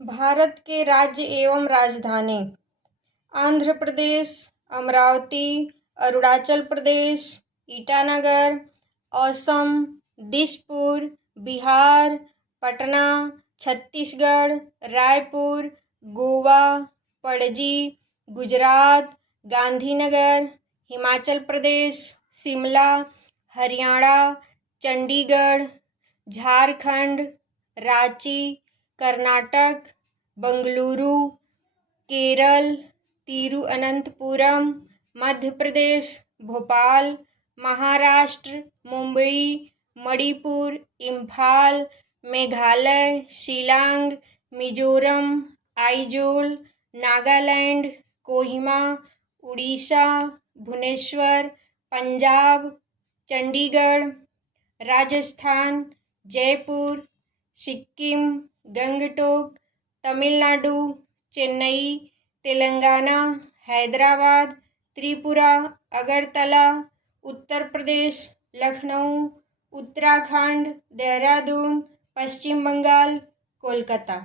भारत के राज्य एवं राजधानी: आंध्र प्रदेश, अमरावती, अरुणाचल प्रदेश, ईटानगर, असम, दिसपुर, बिहार, पटना, छत्तीसगढ़, रायपुर, गोवा, पणजी, गुजरात, गांधीनगर, हिमाचल प्रदेश, शिमला, हरियाणा, चंडीगढ़, झारखंड, रांची, कर्नाटक, बंगलुरु, केरल, तिरुअनंतपुरम, मध्य प्रदेश, भोपाल, महाराष्ट्र, मुंबई, मणिपुर, इम्फाल, मेघालय, शिलांग, मिजोरम, आइजोल, नागालैंड, कोहिमा, उड़ीसा, भुवनेश्वर, पंजाब, चंडीगढ़, राजस्थान, जयपुर, सिक्किम, गंगटोक, तमिलनाडु, चेन्नई, तेलंगाना, हैदराबाद, त्रिपुरा, अगरतला, उत्तर प्रदेश, लखनऊ, उत्तराखंड, देहरादून, पश्चिम बंगाल, कोलकाता।